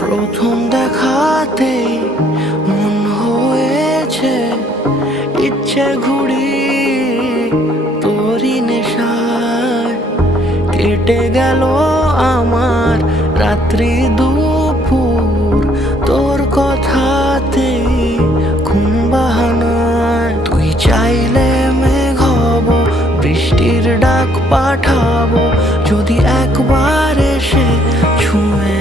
প্রথম দেখাতেই ভেসে ঘুরি তোরই নেশায় কেটে গেল আমার রাত্রি দুপুর। তোর কথাতে ঘুম বাহানায় তুই চাইলে মেঘ হব, বৃষ্টির ডাক পাঠাবো। যদি একবার এসে ছুঁয়ে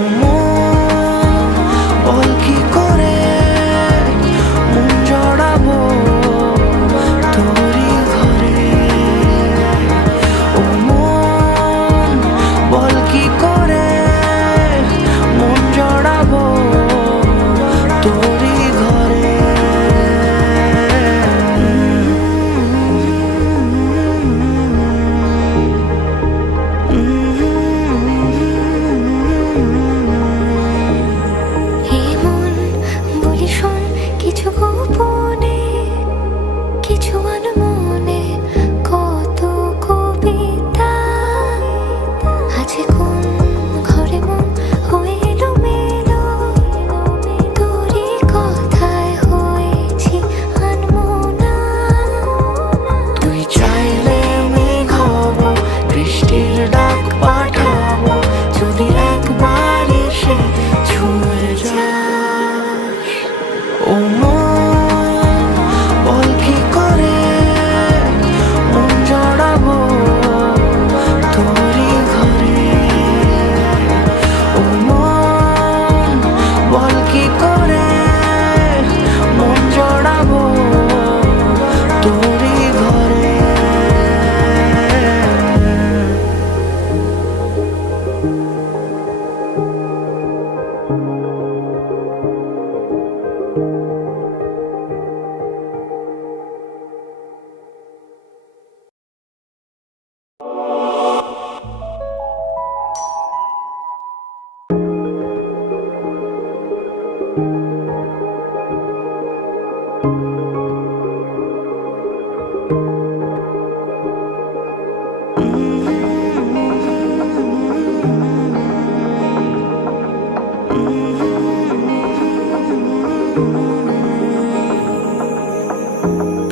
Ang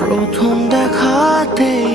প্রথম দেখাতেই